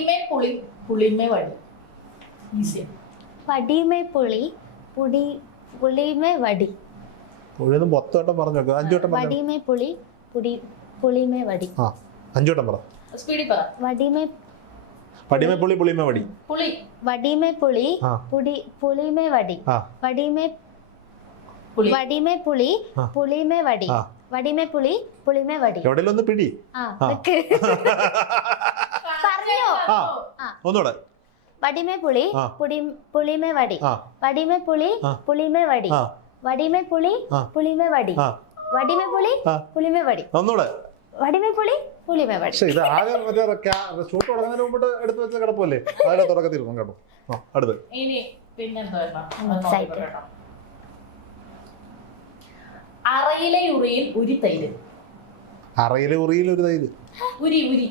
വടിമേ പുളി പുളിമേ വടി. ഈസി. വടിമേ പുളി പുടി പുളിമേ വടി. പുളിയൊന്ന് 10 വട്ടം പറഞ്ഞു. 5 വട്ടം പറഞ്ഞു. വടിമേ പുളി പുടി പുളിമേ വടി. ആ 5 വട്ടം പറ. സ്പീഡിൽ പറ. വടിമേ വടിമേ പുളി പുളിമേ വടി. പുളി. വടിമേ പുളി ആ. പുടി പുളിമേ വടി. ആ. വടിമേ പുളി. വടിമേ പുളി ആ. പുളിമേ വടി. ആ. വടിമേ പുളി പുളിമേ വടി. എവിടെയെങ്കിലും ഒന്ന് പിടി. ആ ആ. നിക്ക്. പറഞ്ഞോ? ആ ആ. ഒന്നുകൂടെ. വടിമേ പുളി ആ. പുളിമേ വടി. ആ. വടിമേ പുളി ആ. പുളിമേ വടി. ആ. വടിമേ പുളി ആ. പുളിമേ വടി. ആ. വടിമേ പുളി ആ. പുളിമേ വടി. ഒന്നുകൂടെ. വടിമേ പുളി പുളിമേ വടി. പക്ഷെ ഇത് ആകെ മറ്റേ ഷൂട്ട് തുടങ്ങുന്നതിന് മുമ്പിട്ട് എടുത്ത് വെച്ച കിടപ്പല്ലേ, അതിലെ തുടക്കത്തിരുന്നു കേട്ടോ. ആ അടുത്ത്. ഇനി പിന്നെന്താ Excited. അറയിലെ ഉറിയിൽ ഉരി തൈര്. അറയിലെ ഉറിയിൽ ഒരു തൈര്. ഉരി ഉരി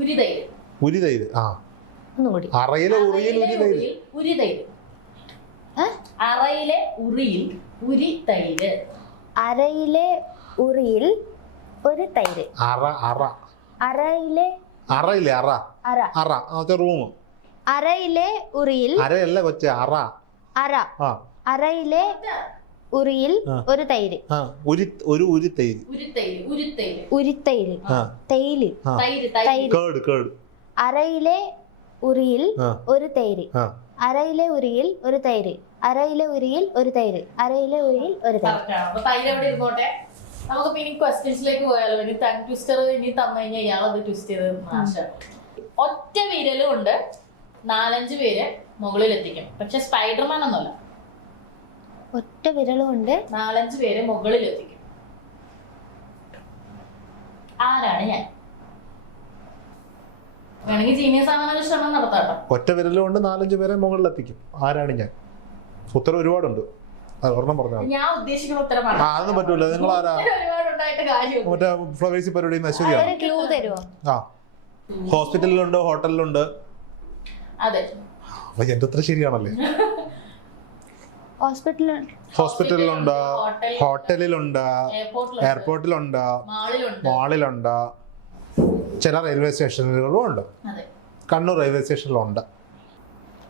ഉരി തൈര്. ഉരി തൈര്. ആ ഒന്നുകൂടി. അറയിലെ ഉറിയിൽ ഉരി തൈര്. ഉരി തൈര്. അറയിലെ ഉറിയിൽ ഉരി തൈര്. അരയിലെ ഉറിയിൽ ഒരു തൈര്. അറ അറ അരയിലെ അറയില്ലേ അറ അര. അറ റൂം. അരയിലെ ഉറിയിൽ അരയല്ല കൊച്ചെ, അറ. അര. ആ അരയിലെ ഉറിയിൽ ഒരു തൈര്. ആ ഒരു ഉരി തൈര്. ഉരി തൈര്. ഉരി തൈര്. ഉരിത്തൈര്. ആ തൈര്. തൈര് തൈര്. തൈര്. കേട് കേട്. അരയിലെ ഉറിയിൽ ആ ഒരു തൈര്. ആ അരയിലെ ഉരിയിൽ ഒരു തൈര്. അരയിലെ ഉരിയിൽ ഒരു തൈര്. അരയിലെ ഉരിയിൽ ഒരു തൈര്. Correct ആണ്. അപ്പൊ തൈര് എവിടെ ഇരുന്നോട്ടെ. നമുക്ക് ഇനി ക്വസ്റ്റ്യൻസിലേക്ക് പോയാലോ. ഇനി ടങ് ട്വിസ്റ്റർ ഇനി തന്നു കഴിഞ്ഞാൽ ഇയാളത് ട്വിസ്റ്റ് ചെയ്ത് നാശമാണ്. ഒറ്റ വിരല് കൊണ്ട് 4-5 പേര് മുകളിൽ എത്തിക്കും. പക്ഷെ സ്പൈഡർമാൻ ഒന്നുമല്ല. ഒറ്റ വിരലുകൊണ്ട് 4-5 പേര് മുകളിൽ എത്തിക്കും. ആരാണ് ഞാൻ? വേണമെങ്കിൽ ജീനിയസ് ആവാനൊരു ശ്രമം നടത്താട്ടോ. ഒറ്റ വിരൽ കൊണ്ട് 4-5 പേരെ മുകളിലെത്തിക്കും. ആരാണ് ഞാൻ? ഉത്തരം ഒരുപാടുണ്ട്. അത് ഒരെണ്ണം പറഞ്ഞാൽ മതി. ഞാൻ ഉദ്ദേശിക്കുന്ന ഉത്തരമാണ്. ആ അതൊന്നും പറ്റൂല. നിങ്ങൾ ആരാ? ഒരുപാടുണ്ടായിട്ട് കാര്യം. മറ്റേ ഫ്ലവേഴ്സി പരിപാടി അശ്വതിയാണ്. ഒരു ക്ലൂ തരുമോ? ആ ഹോസ്പിറ്റലിലുണ്ട്, ഹോട്ടലിലുണ്ട്. അതെ. അപ്പൊ എന്റെ ഉത്തരം ശരിയാണല്ലേ? ഹോസ്പിറ്റലിലുണ്ട്, ഹോട്ടലിലുണ്ട്, എയർപോർട്ടിലുണ്ട്, മാളിലുണ്ട്. മാളിലുണ്ട്, ചില റെയിൽവേ സ്റ്റേഷനുകളും ഉണ്ട്. അതെ. കണ്ണൂർ റെയിൽവേ സ്റ്റേഷനിലുണ്ട്.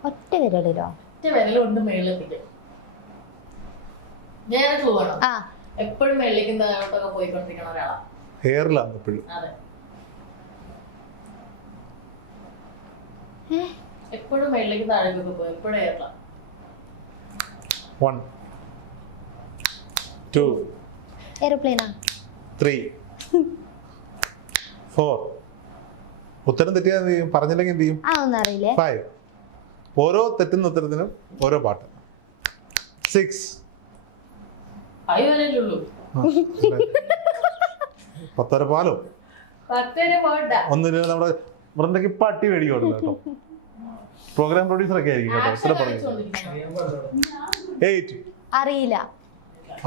ഒറ്റ വിരലിലോ? ഒറ്റ വിരലുകൊണ്ട് മേളിലെത്തിക്കും. വേറെ ക്ലൂ ആണോ? ആ എപ്പോഴും മേളിലേക്ക് താഴോട്ടൊക്കെ പോയിക്കൊണ്ടിരിക്കുന്ന ഒരാളാ. ഹെയറിലാണ് എപ്പോഴും. അതെ. എപ്പോഴും മേളിലേക്ക് താഴേക്കൊക്കെ പോയി. എപ്പോഴും ഏറല. 1 2 എയർപ്ലെയിനാ? 3 4 ഉത്തരം തെറ്റിയാൽ എന്ത് ചെയ്യും? പറഞ്ഞില്ലെങ്കിൽ എന്ത് ചെയ്യും? ആ ഒന്നും അറിയില്ലേ. 5 ഓരോ തെറ്റുന്ന ഉത്തരത്തിനും ഓരോ പാട്ട്. 6 5 വരെയല്ലേ ഉള്ളൂ. 10 വരെ പാലോ 10 വരെ പോകണ്ട. ഒന്നിന് നമ്മുടെ വൃന്ദയ്ക്ക് പട്ടി മേടിക്കുള്ളൂ കേട്ടോ. പ്രോഗ്രാം പ്രൊഡ്യൂസർ ഒക്കെ ആയിരിക്കും കേട്ടോ. ഉത്തരം പറഞ്ഞു. 8 അറിയില്ല.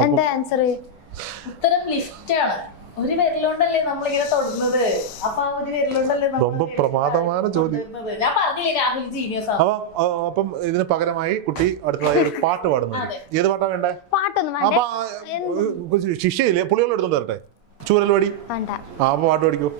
എന്താ ആൻസർ? ഉത്തരം ലിഫ്റ്റ് ആണ്. ഒരു വിരലുകൊണ്ടല്ലേ നമ്മളിങ്ങനെ തൊടുന്നത്. അപ്പൊ ആ ഒരു വിരലുകൊണ്ടല്ലേ ரொம்ப പ്രമാദമായ ചോദ്യം. ഞാൻ പറഞ്ഞില്ലേ രാഹുൽ ജീനിയസ് ആണ്. അപ്പം ഇതിന് പകരമായി കുട്ടി അടുത്തതായി ഒരു പാട്ട് പാടുന്നുണ്ട്. ഏത് പാട്ടാ വേണ്ടേ? പാട്ടൊന്നും അപ്പൊ വേണ്ട. ശിഷ്യയില്ലേ പുളികൾ എടുത്തോണ്ട് വരട്ടെ? ചൂരൽ വടി. വേണ്ട. ആ അപ്പൊ പാട്ട് പഠിക്കൂ.